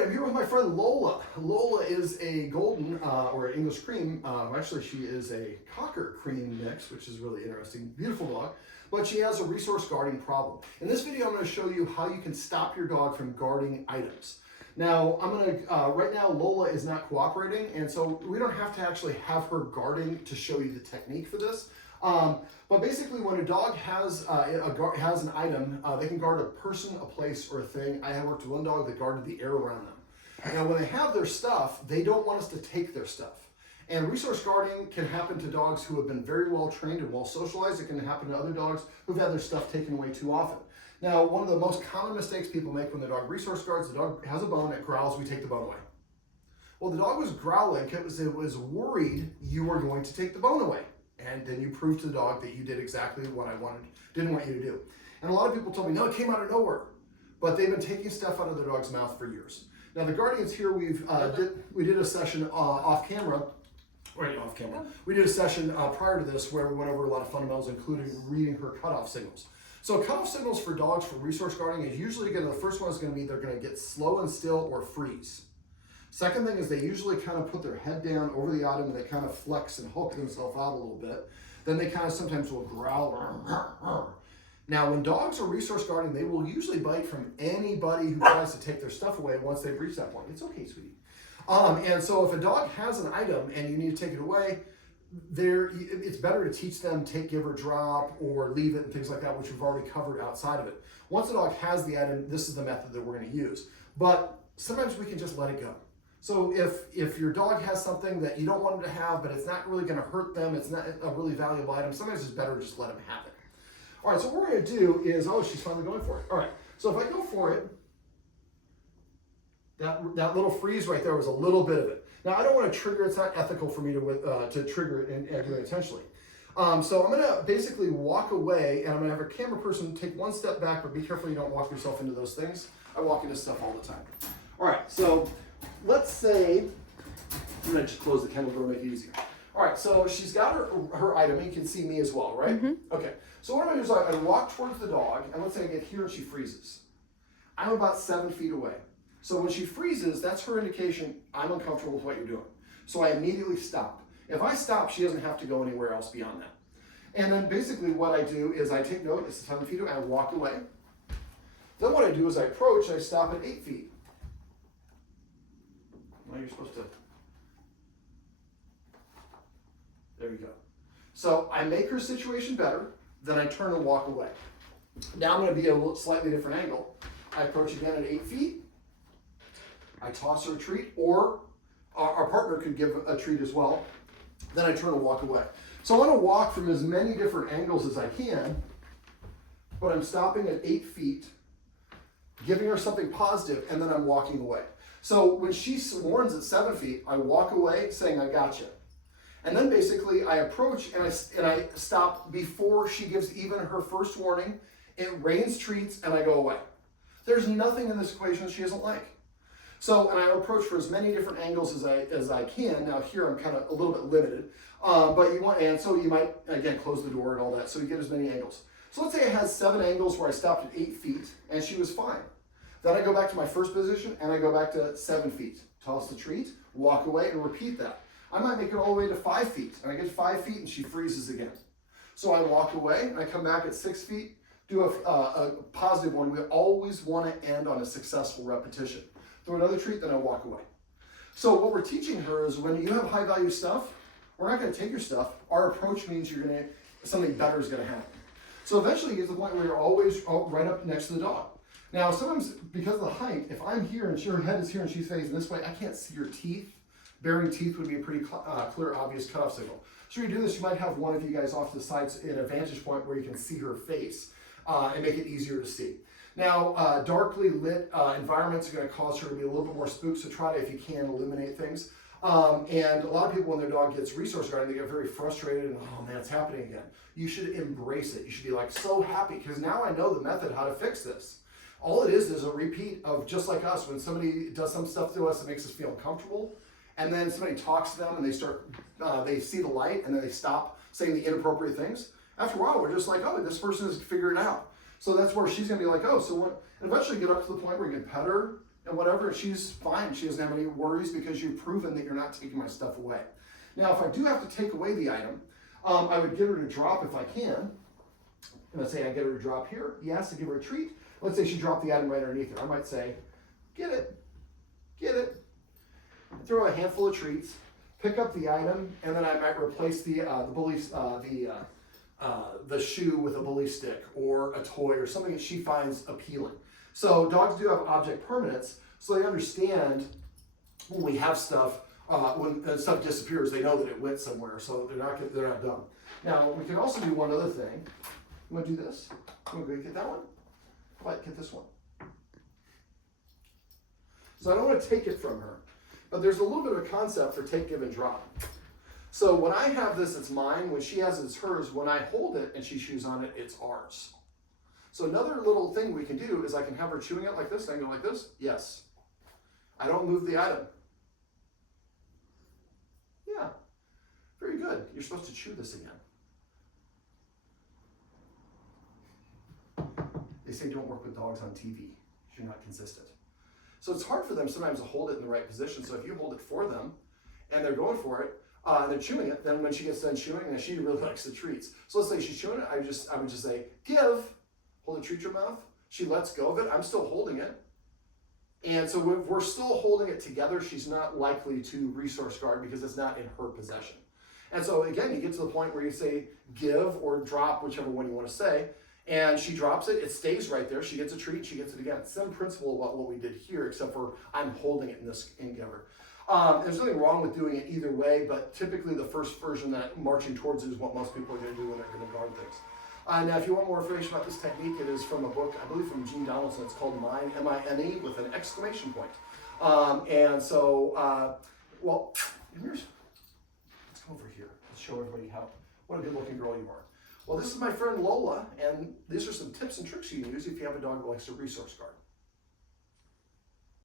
right, I'm here with my friend Lola. Lola is a golden or English cream. Actually, she is a cocker cream mix, which is really interesting. Beautiful dog, but she has a resource guarding problem. In this video, I'm going to show you how you can stop your dog from guarding items. Now, right now Lola is not cooperating, and so we don't have to actually have her guarding to show you the technique for this. But basically, when a dog has an item, they can guard a person, a place, or a thing. I have worked with one dog that guarded the air around them. Now, when they have their stuff, they don't want us to take their stuff. And resource guarding can happen to dogs who have been very well trained and well socialized. It can happen to other dogs who've had their stuff taken away too often. Now, one of the most common mistakes people make when their dog resource guards, the dog has a bone, it growls, we take the bone away. Well, the dog was growling because it was worried you were going to take the bone away. And then you prove to the dog that you did exactly what I didn't want you to do. And a lot of people told me, no, it came out of nowhere. But they've been taking stuff out of their dog's mouth for years. Now the Guardians here, we did a session off camera. We did a session prior to this where we went over a lot of fundamentals, including reading her cutoff signals. So cutoff signals for dogs for resource guarding is usually the first one is going to be they're going to get slow and still or freeze. Second thing is they usually kind of put their head down over the item and they kind of flex and hook themselves out a little bit. Then they kind of sometimes will growl. Now, when dogs are resource guarding, they will usually bite from anybody who tries to take their stuff away once they've reached that point. It's okay, sweetie. And so if a dog has an item and you need to take it away, it's better to teach them take, give, or drop, or leave it and things like that, which we've already covered outside of it. Once the dog has the item, this is the method that we're going to use. But sometimes we can just let it go. So if your dog has something that you don't want them to have, but it's not really going to hurt them, it's not a really valuable item, sometimes it's better to just let them have it. All right, so what we're going to do is, oh, she's finally going for it. All right, so if I go for it, that little freeze right there was a little bit of it. Now, I don't want to trigger, it's not ethical for me to trigger it and do it intentionally. So I'm going to basically walk away, and I'm going to have a camera person take one step back, but be careful you don't walk yourself into those things. I walk into stuff all the time. All right, so let's say, I'm going to just close the kennel door to make it easier. All right, so she's got her item. You can see me as well, right? Mm-hmm. Okay, so what I'm going to do is I walk towards the dog, and let's say I get here and she freezes. I'm about 7 feet away. So when she freezes, that's her indication I'm uncomfortable with what you're doing. So I immediately stop. If I stop, she doesn't have to go anywhere else beyond that. And then basically what I do is I take note, it's 7 feet away, I walk away. Then what I do is I approach, I stop at 8 feet. Well, you're supposed to, there you go. So I make her situation better, then I turn and walk away. Now I'm going to be at a slightly different angle. I approach again at 8 feet. I toss her a treat, or our partner could give a treat as well. Then I turn and walk away. So I want to walk from as many different angles as I can, but I'm stopping at 8 feet, giving her something positive, and then I'm walking away. So when she warns at 7 feet, I walk away saying, I gotcha. And then basically I approach and I stop before she gives even her first warning. It rains treats and I go away. There's nothing in this equation that she doesn't like. So, and I approach for as many different angles as I can. Now here I'm kind of a little bit limited, so you might, again, close the door and all that, so you get as many angles. So let's say I had 7 angles where I stopped at 8 feet and she was fine. Then I go back to my first position and I go back to 7 feet. Toss the treat, walk away, and repeat that. I might make it all the way to 5 feet, and I get to 5 feet and she freezes again. So I walk away and I come back at 6 feet, do a positive one. We always want to end on a successful repetition. Throw another treat, then I walk away. So what we're teaching her is when you have high value stuff, we're not going to take your stuff. Our approach means something better is going to happen. So eventually you get to the point where you're always right up next to the dog. Now sometimes because of the height, if I'm here and her head is here and she's facing this way, I can't see her teeth. Baring teeth would be a pretty clear, obvious cutoff signal. So when you do this, you might have one of you guys off to the sides in a vantage point where you can see her face and make it easier to see. Now, darkly lit environments are going to cause her to be a little bit more spooked, so try to, if you can, eliminate things. And a lot of people, when their dog gets resource guarding, they get very frustrated and, oh man, it's happening again. You should embrace it. You should be like so happy because now I know the method how to fix this. All it is a repeat of just like us. When somebody does some stuff to us that makes us feel uncomfortable, and then somebody talks to them and they see the light and then they stop saying the inappropriate things. After a while, we're just like, oh, this person is figuring it out. So that's where she's going to be like, oh, so what? And eventually get up to the point where you can pet her, and whatever, she's fine. She doesn't have any worries because you've proven that you're not taking my stuff away. Now, if I do have to take away the item, I would get her to drop if I can. And let's say I get her to drop here. Yes, I give her a treat. Let's say she dropped the item right underneath her. I might say, get it, get it. Throw a handful of treats, pick up the item, and then I might replace the shoe with a bully stick or a toy or something that she finds appealing. So dogs do have object permanence, so they understand when we have stuff, when stuff disappears, they know that it went somewhere, so they're not dumb. Now we can also do one other thing. I'm gonna do this. I'm gonna get that one. How about get this one? So I don't want to take it from her, but there's a little bit of a concept for take, give, and drop. So when I have this, it's mine. When she has it, it's hers. When I hold it and she chews on it, it's ours. So another little thing we can do is I can have her chewing it like this, and I go like this. Yes. I don't move the item. Yeah. Very good. You're supposed to chew this again. They say don't work with dogs on TV if you're not consistent. So it's hard for them sometimes to hold it in the right position. So if you hold it for them and they're going for it, and they're chewing it, then when she gets done chewing, and she really likes the treats. So let's say she's chewing it, I would just say, give, hold the treat to her mouth. She lets go of it, I'm still holding it. And so if we're still holding it together, she's not likely to resource guard because it's not in her possession. And so again, you get to the point where you say give or drop, whichever one you want to say, and she drops it, it stays right there, she gets a treat, she gets it again. Same principle about what we did here, except for I'm holding it in this and give her. There's nothing wrong with doing it either way, but typically the first version that marching towards it is what most people are going to do when they're going to guard things. Now, if you want more information about this technique, it is from a book, I believe from Gene Donaldson. It's called Mine, M-I-N-E, with an exclamation point. Well, here's, let's go over here. Let's show everybody what a good-looking girl you are. Well, this is my friend Lola, and these are some tips and tricks you can use if you have a dog that likes to resource guard.